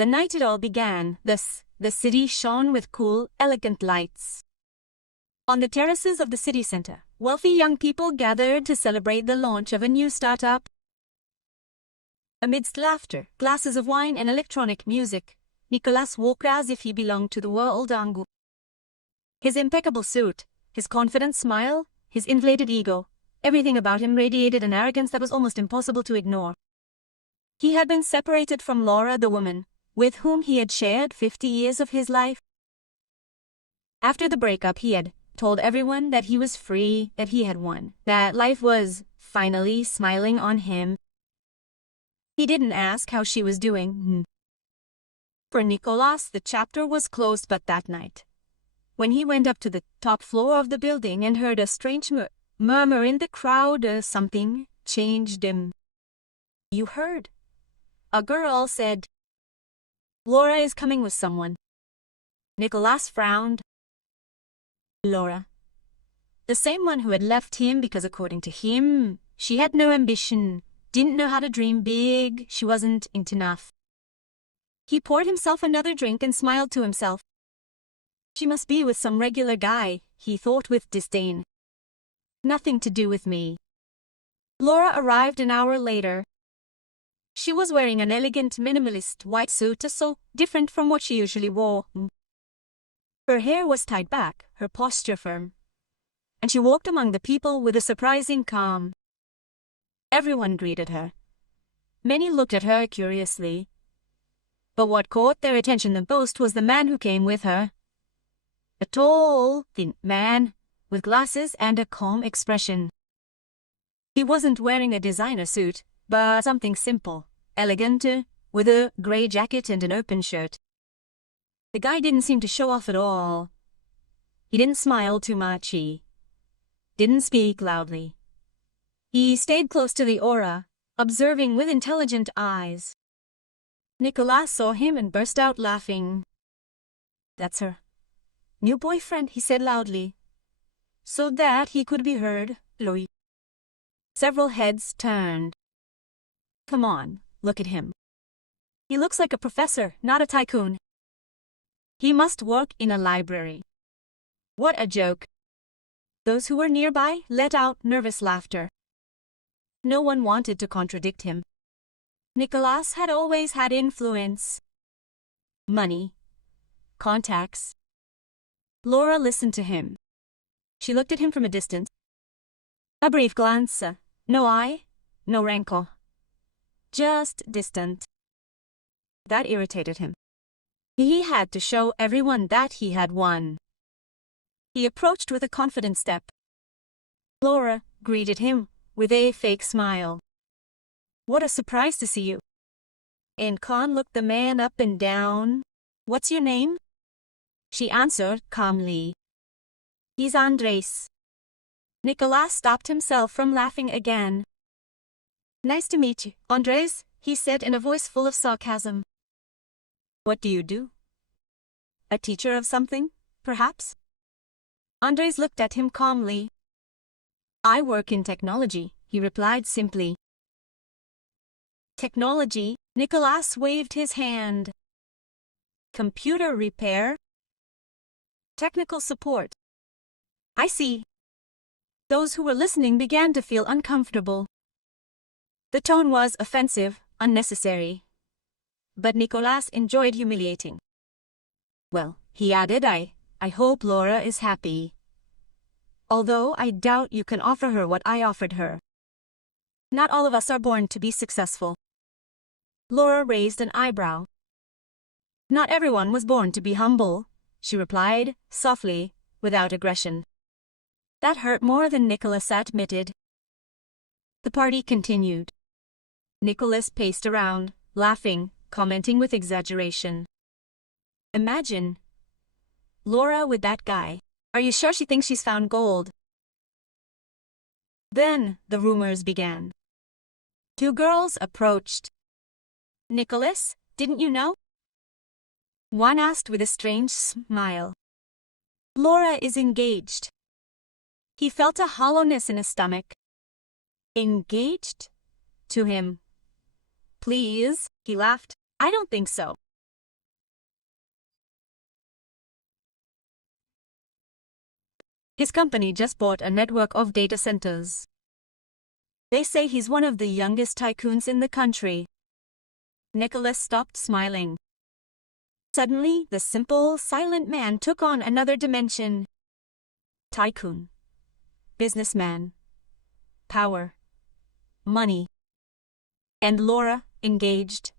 The night it all began, the city shone with cool, elegant lights. On the terraces of the city center, wealthy young people gathered to celebrate the launch of a new startup. Amidst laughter, glasses of wine and electronic music, Nicolás walked as if he belonged to the world. His impeccable suit, his confident smile, his inflated ego, everything about him radiated an arrogance that was almost impossible to ignore. He had been separated from Laura, the woman with whom he had shared 50 years of his life. After the breakup, he had told everyone that he was free, that he had won, that life was finally smiling on him. He didn't ask how she was doing. For Nicolás, the chapter was closed, but that night, when he went up to the top floor of the building and heard a strange murmur in the crowd, something changed him. "You heard?" a girl said. "Laura is coming with someone." Nicolás frowned. Laura? The same one who had left him because, according to him, she had no ambition, didn't know how to dream big, she wasn't enough. He poured himself another drink and smiled to himself. She must be with some regular guy, he thought with disdain. Nothing to do with me. Laura arrived an hour later. She was wearing an elegant minimalist white suit, so different from what she usually wore. Her hair was tied back, her posture firm, and she walked among the people with a surprising calm. Everyone greeted her. Many looked at her curiously. But what caught their attention the most was the man who came with her. A tall, thin man, with glasses and a calm expression. He wasn't wearing a designer suit, but something simple, elegant, with a grey jacket and an open shirt. The guy didn't seem to show off at all. He didn't smile too much, he didn't speak loudly. He stayed close to the aura, observing with intelligent eyes. Nicolás saw him and burst out laughing. "That's her new boyfriend," he said loudly, so that he could be heard. Louis. Several heads turned. "Come on, look at him. He looks like a professor, not a tycoon. He must work in a library." What a joke. Those who were nearby let out nervous laughter. No one wanted to contradict him. Nicolás had always had influence, money, contacts. Laura listened to him. She looked at him from a distance. A brief glance, no eye, no rancor. Just distant. That irritated him. He had to show everyone that he had won. He approached with a confident step. Laura greeted him with a fake smile. "What a surprise to see you." And Khan looked the man up and down. "What's your name?" She answered calmly. "He's Andres." Nicolás stopped himself from laughing again. "Nice to meet you, Andres," he said in a voice full of sarcasm. "What do you do? A teacher of something, perhaps?" Andres looked at him calmly. "I work in technology," he replied simply. "Technology?" Nicolás waved his hand. "Computer repair? Technical support. I see." Those who were listening began to feel uncomfortable. The tone was offensive, unnecessary. But Nicolás enjoyed humiliating. "Well," he added, I hope Laura is happy. Although I doubt you can offer her what I offered her. Not all of us are born to be successful." Laura raised an eyebrow. "Not everyone was born to be humble," she replied, softly, without aggression. That hurt more than Nicolás admitted. The party continued. Nicolás paced around, laughing, commenting with exaggeration. "Imagine Laura with that guy. Are you sure she thinks she's found gold?" Then the rumors began. Two girls approached. "Nicolás, didn't you know?" One asked with a strange smile. "Laura is engaged." He felt a hollowness in his stomach. "Engaged? To him?" "Please," he laughed. "I don't think so." His company just bought a network of data centers. They say he's one of the youngest tycoons in the country. Nicholas stopped smiling. Suddenly, the simple, silent man took on another dimension. Tycoon. Businessman. Power. Money. And Laura, engaged.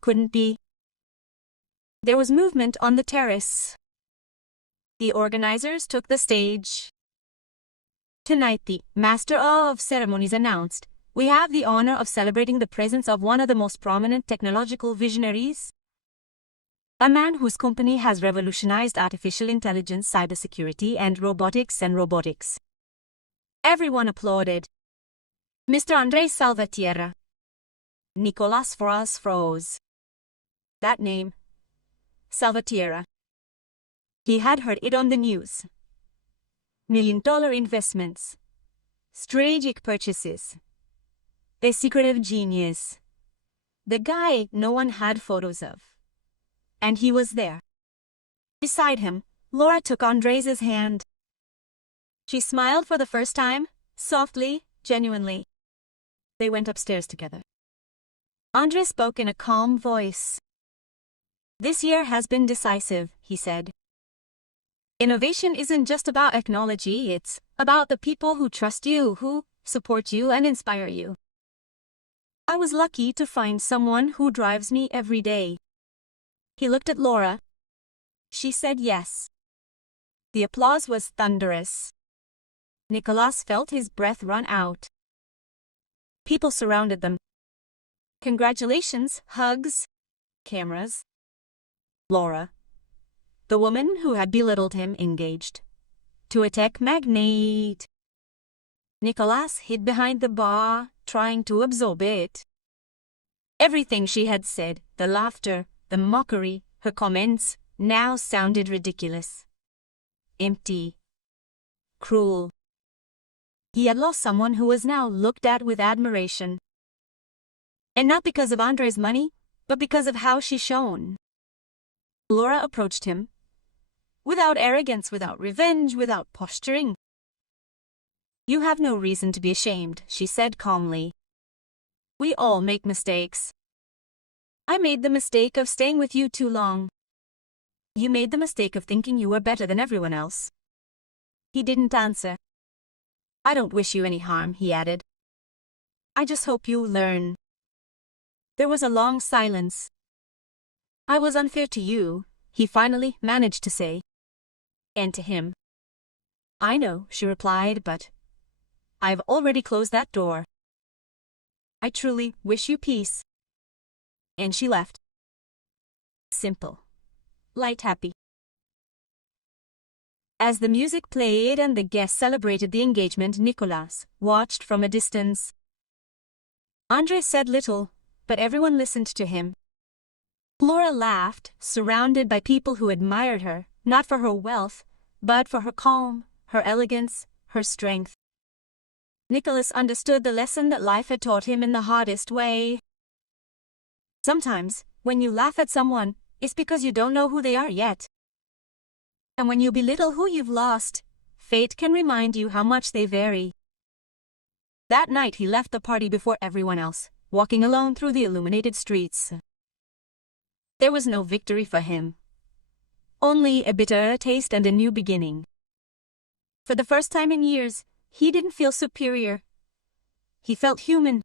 Couldn't be. There was movement on the terrace. The organizers took the stage. Tonight, the Master of Ceremonies announced, "We have the honor of celebrating the presence of one of the most prominent technological visionaries. A man whose company has revolutionized artificial intelligence, cybersecurity, and robotics. Everyone applauded. Mr. Andrés Salvatierra. Nicolás froze. That name. Salvatierra. He had heard it on the news. $1 million investments. Strategic purchases. The secretive genius. The guy no one had photos of. And he was there. Beside him, Laura took Andrés' hand. She smiled for the first time, softly, genuinely. They went upstairs together. Andrés spoke in a calm voice. "This year has been decisive," he said. "Innovation isn't just about technology, it's about the people who trust you, who support you and inspire you. I was lucky to find someone who drives me every day." He looked at Laura. She said yes. The applause was thunderous. Nicolás felt his breath run out. People surrounded them. Congratulations, hugs, cameras. Laura, the woman who had belittled him, engaged to a tech magnate. Nicolás hid behind the bar, trying to absorb it. Everything she had said, the laughter, the mockery, her comments, now sounded ridiculous. Empty. Cruel. He had lost someone who was now looked at with admiration. And not because of Andrés' money, but because of how she shone. Laura approached him. Without arrogance, without revenge, without posturing. "You have no reason to be ashamed," she said calmly. "We all make mistakes. I made the mistake of staying with you too long. You made the mistake of thinking you were better than everyone else." He didn't answer. "I don't wish you any harm," he added. "I just hope you learn." There was a long silence. "I was unfair to you," he finally managed to say. "And to him." "I know," she replied, "but I've already closed that door. I truly wish you peace." And she left. Simple. Light, happy. As the music played and the guests celebrated the engagement, Nicolás watched from a distance. Andrés said little, but everyone listened to him. Laura laughed, surrounded by people who admired her, not for her wealth, but for her calm, her elegance, her strength. Nicolás understood the lesson that life had taught him in the hardest way. Sometimes, when you laugh at someone, it's because you don't know who they are yet. And when you belittle who you've lost, fate can remind you how much they vary. That night he left the party before everyone else, walking alone through the illuminated streets. There was no victory for him. Only a bitter taste and a new beginning. For the first time in years, he didn't feel superior. He felt human.